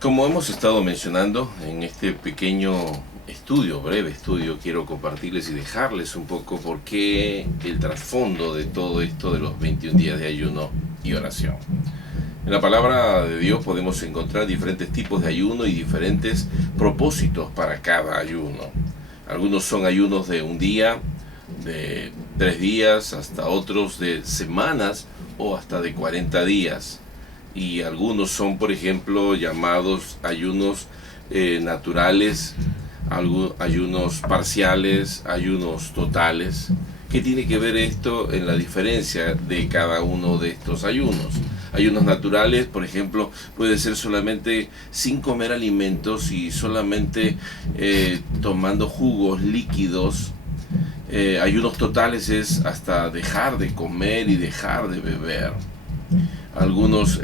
Como hemos estado mencionando en este pequeño estudio, breve estudio, quiero compartirles y dejarles un poco por qué el trasfondo de todo esto de los 21 días de ayuno y oración. En la palabra de Dios podemos encontrar diferentes tipos de ayuno y diferentes propósitos para cada ayuno. Algunos son ayunos de un día, de 3 días, hasta otros de semanas o hasta de 40 días. Y algunos son, por ejemplo, llamados ayunos naturales, ayunos parciales, ayunos totales. ¿Qué tiene que ver esto en la diferencia de cada uno de estos ayunos? Ayunos naturales, por ejemplo, puede ser solamente sin comer alimentos y solamente tomando jugos líquidos. Ayunos totales es hasta dejar de comer y dejar de beber. Algunos,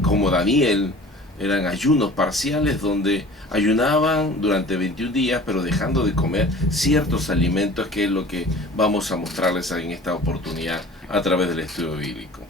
como Daniel, eran ayunos parciales donde ayunaban durante 21 días, pero dejando de comer ciertos alimentos, que es lo que vamos a mostrarles en esta oportunidad a través del estudio bíblico.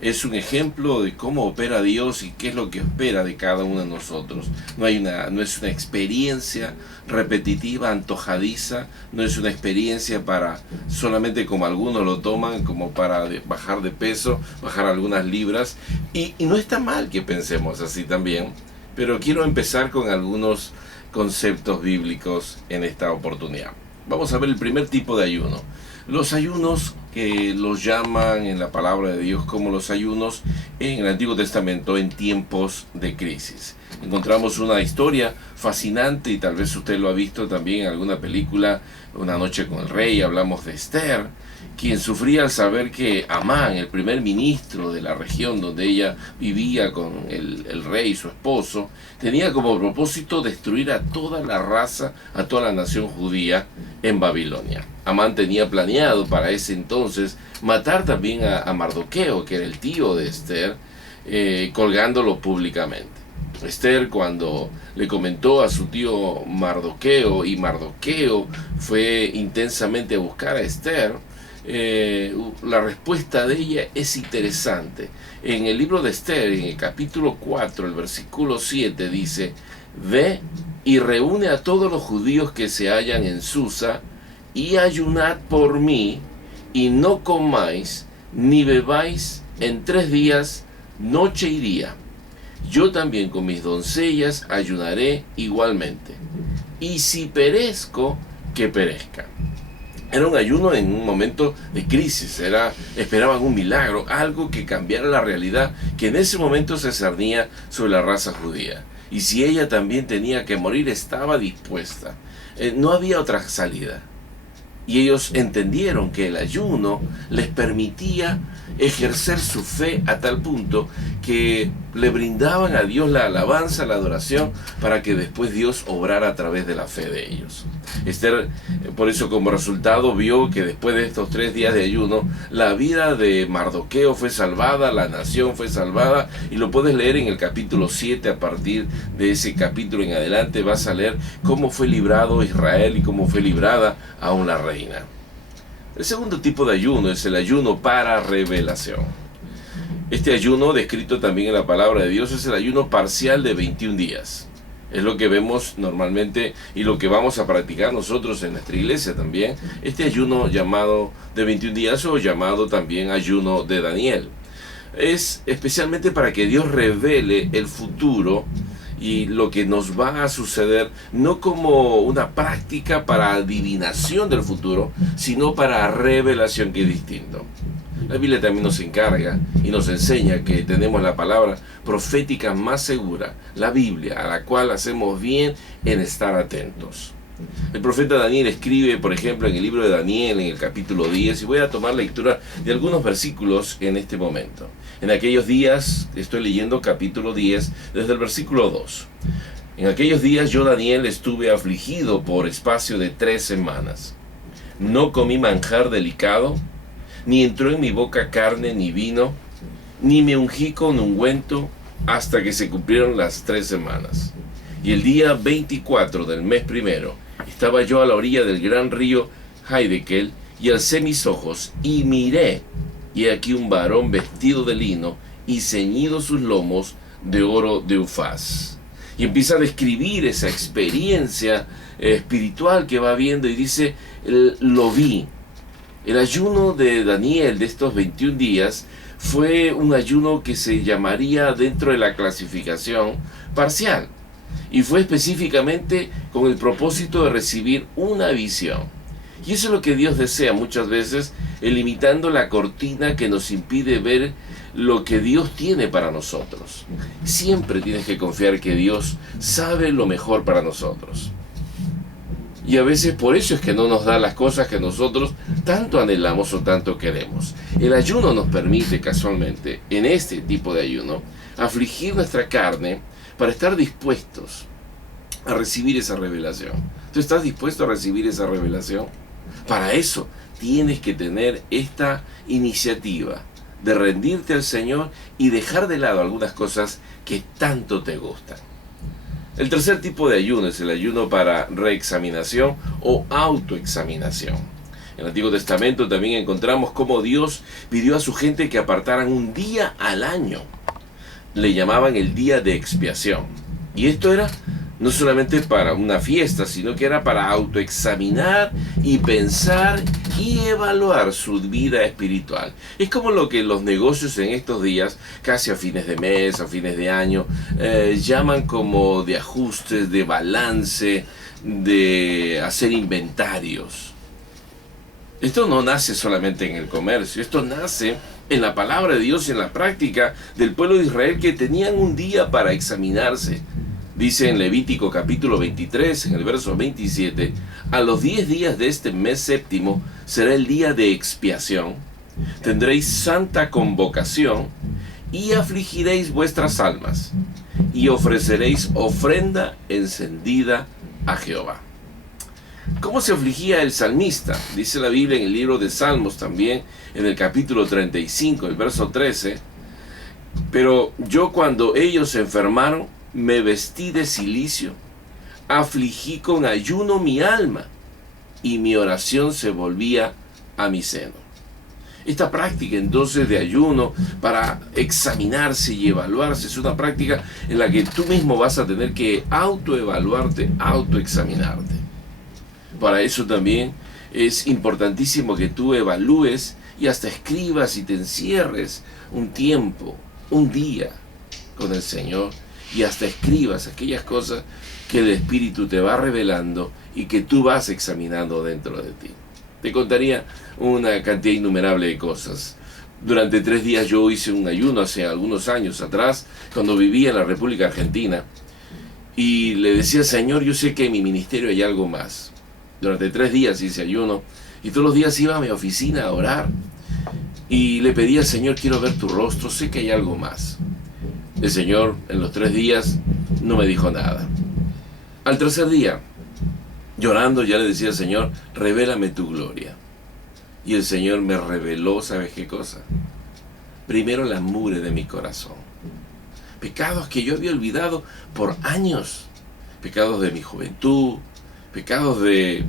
Es un ejemplo de cómo opera Dios y qué es lo que espera de cada uno de nosotros. No es una experiencia repetitiva, antojadiza, no es una experiencia para solamente como algunos lo toman, como para bajar de peso, bajar algunas libras. Y no está mal que pensemos así también, pero quiero empezar con algunos conceptos bíblicos en esta oportunidad. Vamos a ver el primer tipo de ayuno. Los ayunos que los llaman en la palabra de Dios como los ayunos en el Antiguo Testamento en tiempos de crisis. Encontramos una historia fascinante y tal vez usted lo ha visto también en alguna película, Una noche con el rey. Hablamos de Esther, quien sufría al saber que Amán, el primer ministro de la región donde ella vivía con el rey, su esposo, tenía como propósito destruir a toda la raza, a toda la nación judía en Babilonia. Amán tenía planeado para ese entonces matar también a Mardoqueo, que era el tío de Esther, colgándolo públicamente. Esther, cuando le comentó a su tío Mardoqueo, y Mardoqueo fue intensamente a buscar a Esther, la respuesta de ella es interesante. En el libro de Esther, en el capítulo 4, el versículo 7 dice: ve y reúne a todos los judíos que se hallan en Susa, y ayunad por mí, y no comáis ni bebáis en 3 días, noche y día. Yo también con mis doncellas ayunaré igualmente. Y si perezco, que perezca. Era un ayuno en un momento de crisis, esperaban un milagro, algo que cambiara la realidad que en ese momento se cernía sobre la raza judía. Y si ella también tenía que morir, estaba dispuesta. No había otra salida. Y ellos entendieron que el ayuno les permitía ejercer su fe a tal punto que le brindaban a Dios la alabanza, la adoración, para que después Dios obrara a través de la fe de ellos. Esther, por eso, como resultado, vio que después de estos 3 días de ayuno, la vida de Mardoqueo fue salvada, la nación fue salvada, y lo puedes leer en el capítulo 7. A partir de ese capítulo en adelante vas a leer cómo fue librado Israel y cómo fue librada aún la reina. El segundo tipo de ayuno es el ayuno para revelación. Este ayuno, descrito también en la palabra de Dios, es el ayuno parcial de 21 días. Es lo que vemos normalmente y lo que vamos a practicar nosotros en nuestra iglesia también. Este ayuno llamado de 21 días, o llamado también ayuno de Daniel, es especialmente para que Dios revele el futuro y lo que nos va a suceder, no como una práctica para adivinación del futuro, sino para revelación, que es distinto. La Biblia también nos encarga y nos enseña que tenemos la palabra profética más segura, la Biblia, a la cual hacemos bien en estar atentos. El profeta Daniel escribe, por ejemplo, en el libro de Daniel, en el capítulo 10, y voy a tomar lectura de algunos versículos en este momento. En aquellos días, estoy leyendo capítulo 10, desde el versículo 2. En aquellos días yo, Daniel, estuve afligido por espacio de 3 semanas. No comí manjar delicado, ni entró en mi boca carne ni vino, ni me ungí con ungüento, hasta que se cumplieron las 3 semanas. Y el día 24 del mes primero, estaba yo a la orilla del gran río Hiddekel, y alcé mis ojos, y miré, y aquí un varón vestido de lino, y ceñido sus lomos de oro de Ufaz. Y empieza a describir esa experiencia espiritual que va viendo y dice, lo vi. El ayuno de Daniel de estos 21 días fue un ayuno que se llamaría dentro de la clasificación parcial. Y fue específicamente con el propósito de recibir una visión. Y eso es lo que Dios desea muchas veces, eliminando la cortina que nos impide ver lo que Dios tiene para nosotros. Siempre tienes que confiar que Dios sabe lo mejor para nosotros. Y a veces por eso es que no nos da las cosas que nosotros tanto anhelamos o tanto queremos. El ayuno nos permite casualmente, en este tipo de ayuno, afligir nuestra carne para estar dispuestos a recibir esa revelación. ¿Tú estás dispuesto a recibir esa revelación? Para eso tienes que tener esta iniciativa de rendirte al Señor y dejar de lado algunas cosas que tanto te gustan. El tercer tipo de ayuno es el ayuno para reexaminación o autoexaminación. En el Antiguo Testamento también encontramos cómo Dios pidió a su gente que apartaran un día al año. Le llamaban el día de expiación. Y esto era no solamente para una fiesta, sino que era para autoexaminar y pensar y evaluar su vida espiritual. Es como lo que los negocios en estos días, casi a fines de mes, a fines de año, llaman como de ajustes, de balance, de hacer inventarios. Esto no nace solamente en el comercio, esto nace en la palabra de Dios y en la práctica del pueblo de Israel, que tenían un día para examinarse. Dice en Levítico capítulo 23, en el verso 27, a los 10 días de este mes séptimo será el día de expiación, tendréis santa convocación y afligiréis vuestras almas y ofreceréis ofrenda encendida a Jehová. ¿Cómo se afligía el salmista? Dice la Biblia en el libro de Salmos también, en el capítulo 35, el verso 13, pero yo cuando ellos se enfermaron, me vestí de cilicio, afligí con ayuno mi alma, y mi oración se volvía a mi seno. Esta práctica entonces de ayuno para examinarse y evaluarse es una práctica en la que tú mismo vas a tener que autoevaluarte, autoexaminarte. Para eso también es importantísimo que tú evalúes y hasta escribas y te encierres un tiempo, un día con el Señor, y hasta escribas aquellas cosas que el Espíritu te va revelando y que tú vas examinando dentro de ti. Te contaría una cantidad innumerable de cosas. Durante 3 días yo hice un ayuno hace algunos años atrás, cuando vivía en la República Argentina, y le decía, Señor, yo sé que en mi ministerio hay algo más. Durante 3 días hice ayuno, y todos los días iba a mi oficina a orar, y le pedía al Señor, quiero ver tu rostro, sé que hay algo más. El Señor en los 3 días no me dijo nada. Al tercer día, llorando, ya le decía al Señor, revélame tu gloria. Y el Señor me reveló, ¿sabes qué cosa? Primero la mugre de mi corazón. Pecados que yo había olvidado por años. Pecados de mi juventud, pecados de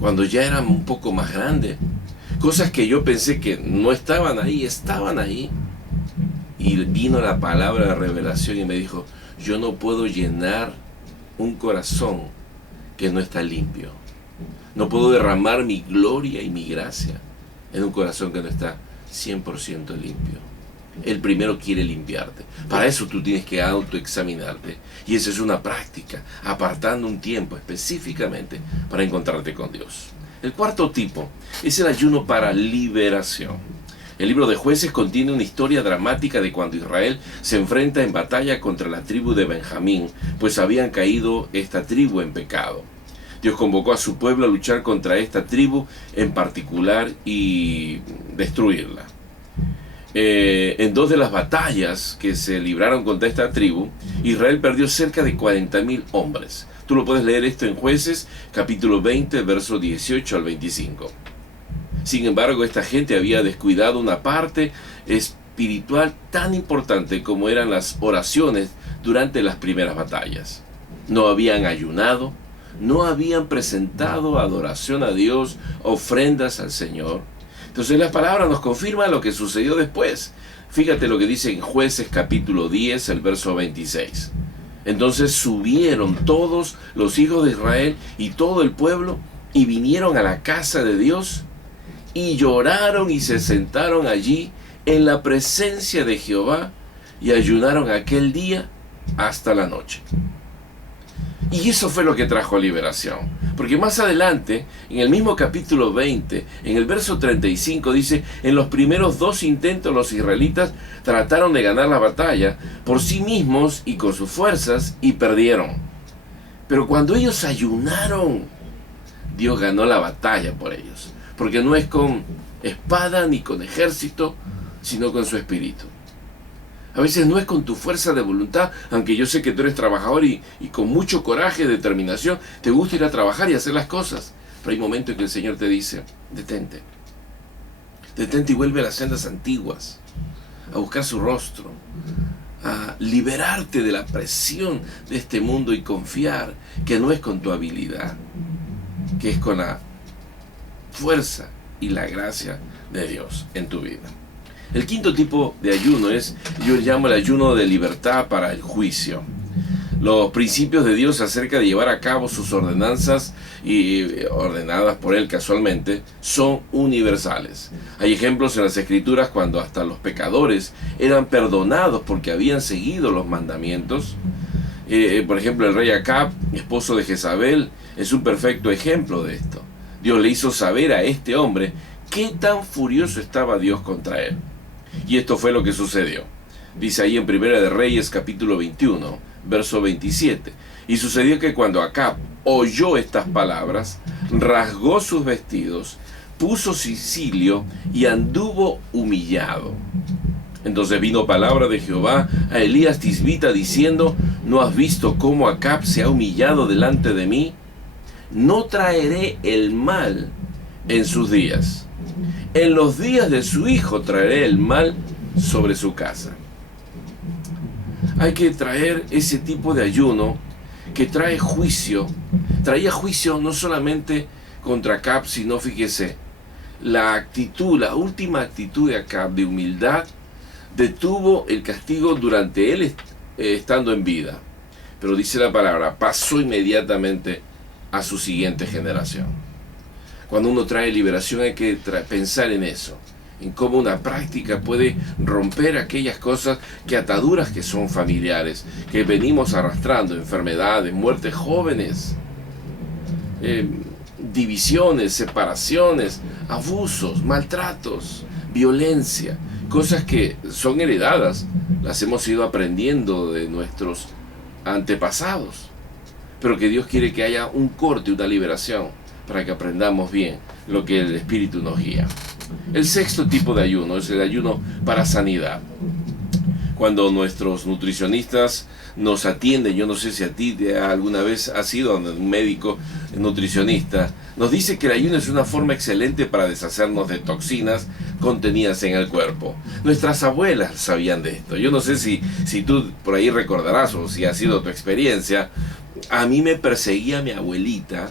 cuando ya era un poco más grande. Cosas que yo pensé que no estaban ahí, estaban ahí. Y vino la palabra de revelación y me dijo, yo no puedo llenar un corazón que no está limpio. No puedo derramar mi gloria y mi gracia en un corazón que no está 100% limpio. Él primero quiere limpiarte. Para eso tú tienes que autoexaminarte. Y esa es una práctica, apartando un tiempo específicamente para encontrarte con Dios. El cuarto tipo es el ayuno para liberación. El libro de Jueces contiene una historia dramática de cuando Israel se enfrenta en batalla contra la tribu de Benjamín, pues habían caído esta tribu en pecado. Dios convocó a su pueblo a luchar contra esta tribu en particular y destruirla. En 2 de las batallas que se libraron contra esta tribu, Israel perdió cerca de 40.000 hombres. Tú lo puedes leer esto en Jueces, capítulo 20, verso 18 al 25. Sin embargo, esta gente había descuidado una parte espiritual tan importante como eran las oraciones durante las primeras batallas. No habían ayunado, no habían presentado adoración a Dios, ofrendas al Señor. Entonces la palabra nos confirma lo que sucedió después. Fíjate lo que dice en Jueces capítulo 10, el verso 26. Entonces subieron todos los hijos de Israel y todo el pueblo y vinieron a la casa de Dios y lloraron y se sentaron allí en la presencia de Jehová y ayunaron aquel día hasta la noche. Y eso fue lo que trajo liberación. Porque más adelante, en el mismo capítulo 20, en el verso 35, dice: en los primeros 2 intentos los israelitas trataron de ganar la batalla por sí mismos y con sus fuerzas y perdieron. Pero cuando ellos ayunaron, Dios ganó la batalla por ellos. Porque no es con espada ni con ejército, sino con su espíritu. A veces no es con tu fuerza de voluntad, aunque yo sé que tú eres trabajador y con mucho coraje, determinación, te gusta ir a trabajar y hacer las cosas. Pero hay momentos en que el Señor te dice: detente. Detente y vuelve a las sendas antiguas, a buscar su rostro, a liberarte de la presión de este mundo y confiar que no es con tu habilidad, que es con la fuerza y la gracia de Dios en tu vida. El quinto tipo de ayuno es, yo llamo el ayuno de libertad para el juicio. Los principios de Dios acerca de llevar a cabo sus ordenanzas y ordenadas por Él casualmente son universales. Hay ejemplos en las Escrituras cuando hasta los pecadores eran perdonados porque habían seguido los mandamientos. Por ejemplo, el rey Acab, esposo de Jezabel, es un perfecto ejemplo de esto. Dios le hizo saber a este hombre qué tan furioso estaba Dios contra él. Y esto fue lo que sucedió. Dice ahí en Primera de Reyes capítulo 21, verso 27. Y sucedió que cuando Acab oyó estas palabras, rasgó sus vestidos, puso cincillo y anduvo humillado. Entonces vino palabra de Jehová a Elías Tisbita diciendo: ¿no has visto cómo Acab se ha humillado delante de mí? No traeré el mal en sus días. En los días de su hijo traeré el mal sobre su casa. Hay que traer ese tipo de ayuno que trae juicio. Traía juicio no solamente contra Acab, sino, fíjese, la actitud, la última actitud de Acab de humildad detuvo el castigo durante él estando en vida. Pero dice la palabra, pasó inmediatamente a su siguiente generación. Cuando uno trae liberación hay que pensar en eso, en cómo una práctica puede romper aquellas cosas, que ataduras que son familiares, que venimos arrastrando, enfermedades, muertes jóvenes, divisiones, separaciones, abusos, maltratos, violencia, cosas que son heredadas, las hemos ido aprendiendo de nuestros antepasados, pero que Dios quiere que haya un corte, una liberación, para que aprendamos bien lo que el Espíritu nos guía. El sexto tipo de ayuno es el ayuno para sanidad. Cuando nuestros nutricionistas nos atienden, yo no sé si a ti alguna vez has sido un médico nutricionista, nos dice que el ayuno es una forma excelente para deshacernos de toxinas contenidas en el cuerpo. Nuestras abuelas sabían de esto. Yo no sé si tú por ahí recordarás o si ha sido tu experiencia. A mí me perseguía mi abuelita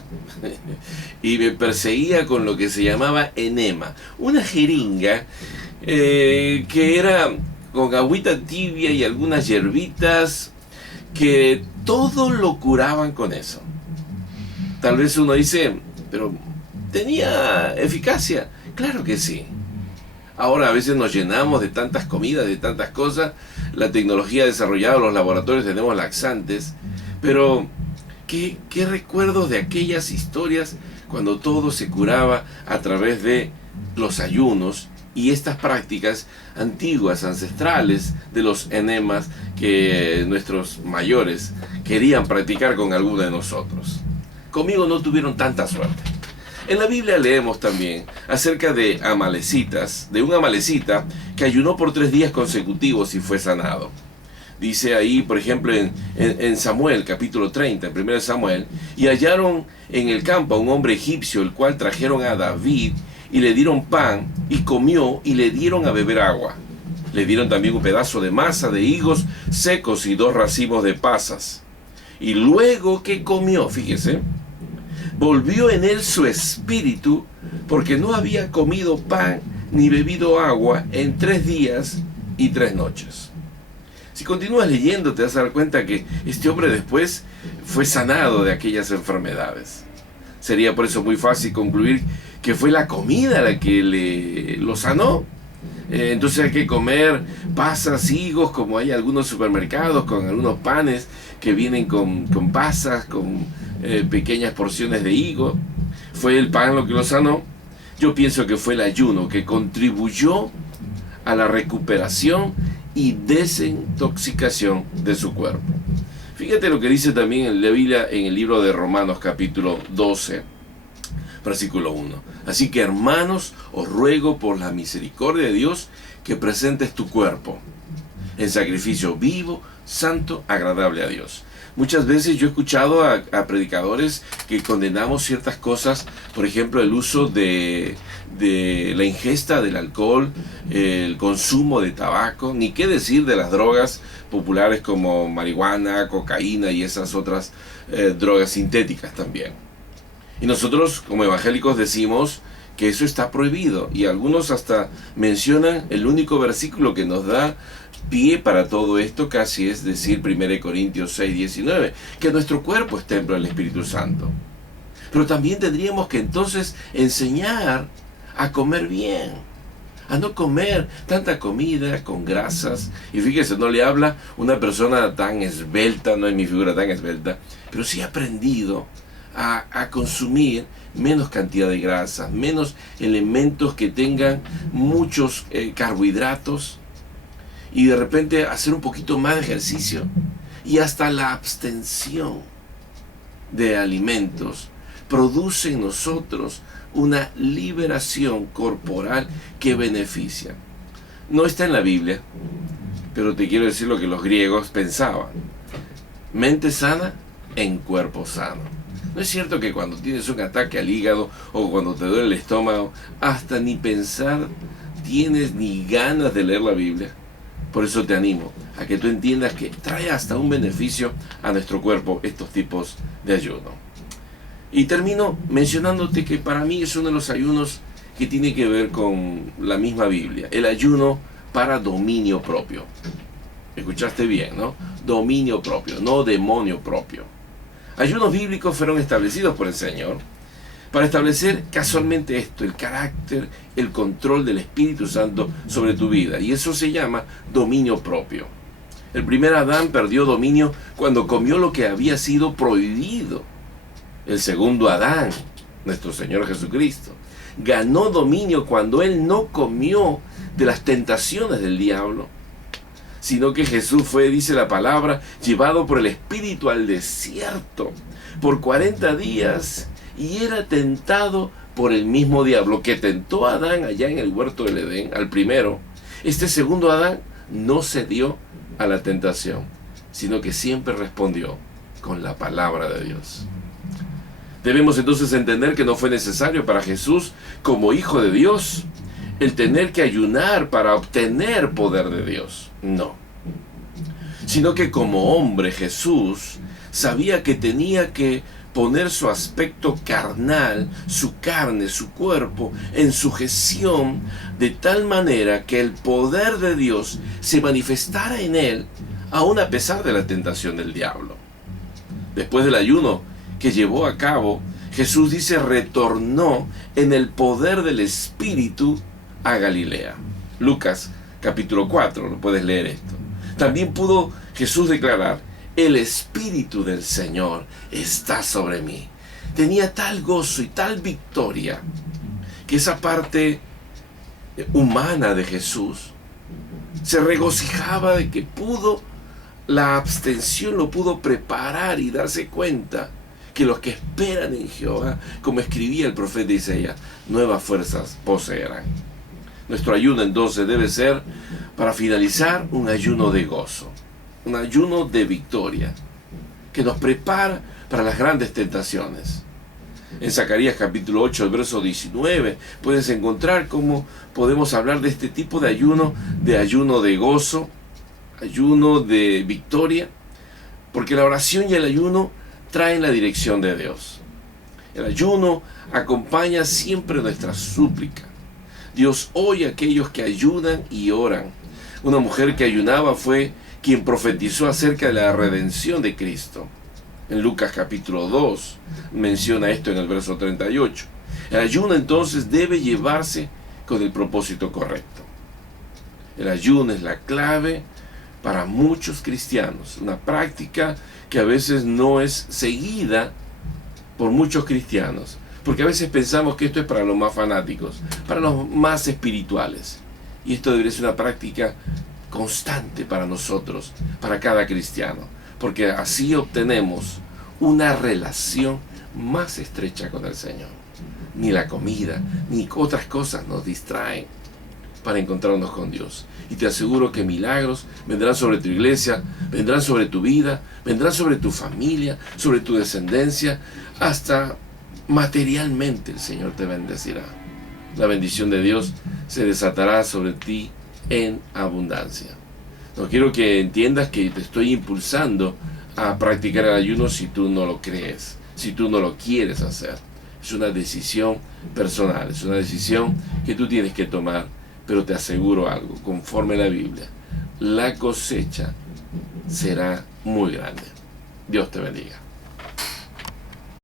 y me perseguía con lo que se llamaba enema, una jeringa que era con agüita tibia y algunas hierbitas, que todo lo curaban con eso. Tal vez uno dice, pero ¿tenía eficacia? Claro que sí. Ahora a veces nos llenamos de tantas comidas, de tantas cosas, la tecnología ha desarrollado, los laboratorios tenemos laxantes, pero ¿qué recuerdos de aquellas historias cuando todo se curaba a través de los ayunos y estas prácticas antiguas, ancestrales de los enemas que nuestros mayores querían practicar con alguno de nosotros? Conmigo no tuvieron tanta suerte. En la Biblia leemos también acerca de amalecitas, de un amalecita que ayunó por 3 días consecutivos y fue sanado. Dice ahí, por ejemplo, en Samuel, capítulo 30, en 1 Samuel, y hallaron en el campo a un hombre egipcio, el cual trajeron a David, y le dieron pan, y comió, y le dieron a beber agua. Le dieron también un pedazo de masa de higos secos y 2 racimos de pasas. Y luego que comió, fíjese, volvió en él su espíritu, porque no había comido pan ni bebido agua en 3 días y 3 noches. Si continúas leyendo, te vas a dar cuenta que este hombre después fue sanado de aquellas enfermedades. Sería por eso muy fácil concluir que fue la comida la que lo sanó. Entonces hay que comer pasas, higos, como hay algunos supermercados con algunos panes que vienen con pasas, con pequeñas porciones de higo. ¿Fue el pan lo que lo sanó? Yo pienso que fue el ayuno que contribuyó a la recuperación y desintoxicación de su cuerpo. Fíjate lo que dice también en la Biblia en el libro de Romanos capítulo 12, versículo 1. Así que, hermanos, os ruego por la misericordia de Dios que presentes tu cuerpo en sacrificio vivo, santo, agradable a Dios. Muchas veces yo he escuchado a predicadores que condenamos ciertas cosas, por ejemplo, el uso de la ingesta del alcohol, el consumo de tabaco, ni qué decir de las drogas populares como marihuana, cocaína y esas otras drogas sintéticas también. Y nosotros como evangélicos decimos que eso está prohibido, y algunos hasta mencionan el único versículo que nos da pie para todo esto, casi es decir 1 Corintios 6:19, que nuestro cuerpo es templo del Espíritu Santo. Pero también tendríamos que entonces enseñar a comer bien, a no comer tanta comida con grasas. Y fíjese, no le habla una persona tan esbelta, no es mi figura tan esbelta, pero sí ha aprendido a consumir menos cantidad de grasas, menos elementos que tengan muchos carbohidratos, y de repente hacer un poquito más de ejercicio, y hasta la abstención de alimentos produce en nosotros una liberación corporal que beneficia. No está en la Biblia, pero te quiero decir lo que los griegos pensaban: mente sana en cuerpo sano. ¿No es cierto que cuando tienes un ataque al hígado o cuando te duele el estómago, hasta ni pensar tienes ni ganas de leer la Biblia? Por eso te animo a que tú entiendas que trae hasta un beneficio a nuestro cuerpo estos tipos de ayuno. Y termino mencionándote que para mí es uno de los ayunos que tiene que ver con la misma Biblia, el ayuno para dominio propio. Escuchaste bien, ¿no? Dominio propio, no demonio propio. Ayunos bíblicos fueron establecidos por el Señor para establecer casualmente esto: el carácter, el control del Espíritu Santo sobre tu vida. Y eso se llama dominio propio. El primer Adán perdió dominio cuando comió lo que había sido prohibido. El segundo Adán, nuestro Señor Jesucristo, ganó dominio cuando Él no comió de las tentaciones del diablo, sino que Jesús fue, dice la palabra, llevado por el Espíritu al desierto por 40 días y era tentado por el mismo diablo que tentó a Adán allá en el huerto del Edén, al primero. Este segundo Adán no cedió a la tentación, sino que siempre respondió con la palabra de Dios. Debemos entonces entender que no fue necesario para Jesús, como Hijo de Dios, el tener que ayunar para obtener poder de Dios. No. Sino que como hombre Jesús sabía que tenía que poner su aspecto carnal, su carne, su cuerpo, en sujeción, de tal manera que el poder de Dios se manifestara en él, aun a pesar de la tentación del diablo. Después del ayuno que llevó a cabo, Jesús dice, retornó en el poder del Espíritu a Galilea. Lucas capítulo 4, lo puedes leer esto. También pudo Jesús declarar, el Espíritu del Señor está sobre mí. Tenía tal gozo y tal victoria que esa parte humana de Jesús se regocijaba de que la abstención lo pudo preparar y darse cuenta que los que esperan en Jehová, como escribía el profeta Isaías, nuevas fuerzas poseerán. Nuestro ayuno entonces debe ser, para finalizar, un ayuno de gozo, un ayuno de victoria, que nos prepara para las grandes tentaciones. En Zacarías capítulo 8, el verso 19, puedes encontrar cómo podemos hablar de este tipo de ayuno de gozo, ayuno de victoria, porque la oración y el ayuno traen la dirección de Dios. El ayuno acompaña siempre nuestra súplica. Dios oye a aquellos que ayunan y oran. Una mujer que ayunaba fue quien profetizó acerca de la redención de Cristo. En Lucas capítulo 2 menciona esto en el verso 38. El ayuno entonces debe llevarse con el propósito correcto. El ayuno es la clave para muchos cristianos, una práctica que a veces no es seguida por muchos cristianos, porque a veces pensamos que esto es para los más fanáticos, para los más espirituales, y esto debería ser una práctica constante para nosotros, para cada cristiano, porque así obtenemos una relación más estrecha con el Señor. Ni la comida, ni otras cosas nos distraen para encontrarnos con Dios. Y te aseguro que milagros vendrán sobre tu iglesia, vendrán sobre tu vida, vendrán sobre tu familia, sobre tu descendencia, hasta materialmente el Señor te bendecirá. La bendición de Dios se desatará sobre ti en abundancia. No quiero que entiendas que te estoy impulsando a practicar el ayuno si tú no lo crees, si tú no lo quieres hacer. Es una decisión personal, es una decisión que tú tienes que tomar, pero te aseguro algo, conforme a la Biblia, la cosecha será muy grande. Dios te bendiga.